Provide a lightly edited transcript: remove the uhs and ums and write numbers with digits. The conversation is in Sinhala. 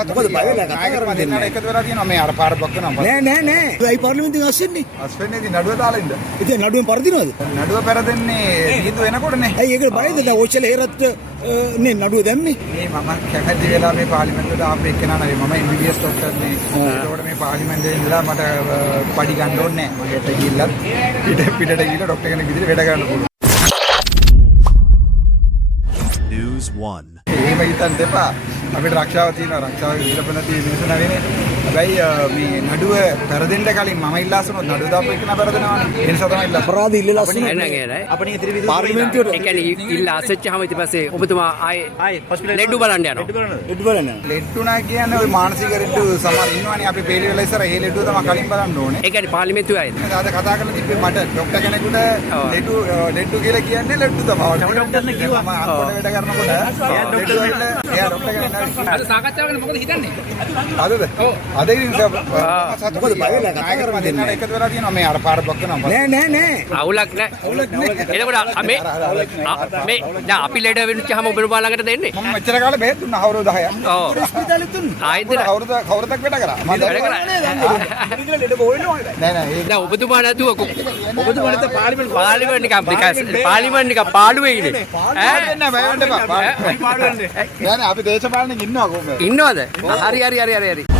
මොකද බය වෙලා කතා කරන්නේ දෙන්න එකතු වෙලා තියෙනවා මේ අර පාර බක්ක නම් නෑ ඒ පාර්ලිමේන්තුවෙන් අස්වෙන්නේ අස්වෙන්නේ ඉතින් නඩුව දාලා ඉන්න ඉතින් නඩුවෙන් පරදිනවද නඩුව පෙරදෙන්නේ දීතු වෙනකොටනේ ඇයි ඒකට බයද දැන් ඔච්චර හේරත් නේ නඩුව දැම්මේ මේ මම කැමති වෙලා මේ පාර්ලිමේන්තුවට ආපු එක්කෙනා නෙවෙයි මම MBBS ડોක්ටර් නේ ඒකට මේ පාර්ලිමේන්තුවේ ඉඳලා මට පඩි ගන්න ඕනේ නෑ මම හෙට ගිහිල්ලා පිටට ගිහිල්ලා ડોක්ටර් කෙනෙක් විදිහට වැඩ ගන්න පුළුවන් News 1 එහෙම හිතන්න එපා අපිට රක්ෂාව තියෙනවා රක්ෂාව ඉලපන තියෙන මිනිස්සු නැවෙන්නේ හැබැයි මේ නඩුව පෙරදෙන්න කලින් මම ඉල්ලාසනොත් නඩුව දාපු එක නතරදෙනවානේ ඒ නිසා තමයි ඉල්ලා අපරාධ ඉල්ලලාසන අපේ ඉතිරි විදිහට පාර්ලිමේන්තුවට ඒ කියන්නේ ඉල්ලා අසච්චාම ඊට පස්සේ ඔබතුමා ආයේ හොස්පිටල් ලෙඩු බලන්න යනවා ලෙඩු බලන්න ලෙඩුනා කියන්නේ ওই මානසික ලෙඩු සමහර ඉන්නවනේ අපි පේලි වෙලා ඉස්සර ඒ ලෙඩුව තමයි කලින් බලන්න ඕනේ ඒ කියන්නේ පාර්ලිමේන්තුවේ ආයේ අද කතා කරලා තිබ්බේ මට ડોක්ටර් කෙනෙකුට ලෙඩු කියලා කියන්නේ ලෙඩු තමයි ડોක්ටර්නේ කිව්වා මම අක්කොට වැඩ කරනකොට එයා ડોක්ටර් කෙනෙක් අද සාකච්ඡාව ගැන මොකද හිතන්නේ අදද ඔව් අද ඉතින් මොකද බය වෙලා කතා කරන්නේ දෙන්න එකතු වෙලා තියෙනවා මේ අර පාර බක්ක නම් නෑ අවුලක් නෑ එතකොට මේ දැන් අපි ලෙඩ වෙනුච්චාම ඔබ ළඟට දෙන්නේ මම මෙච්චර කාලේ බෙහෙත් දුන්නා අවුරුදු 10ක් ඔව් ස්පිතාලෙත් දුන්නා ආයෙත් කවුරුදක් වැඩ කරා මම වැඩ කරා ලෙඩ බෝවෙනවා නෑ දැන් ඔබතුමා නැතුව ඔබතුමාට පාර්ලිමේන්තු නිකන් පාර්ලිමේන්තු නිකන් පාඩුවේ ඉන්නේ ඈ නෑ බය වෙන්න එපා පාඩු වෙන්නේ නෑ අපි දේශපාලනේ ඉන්නවා කොහොමද ඉන්නවද හරි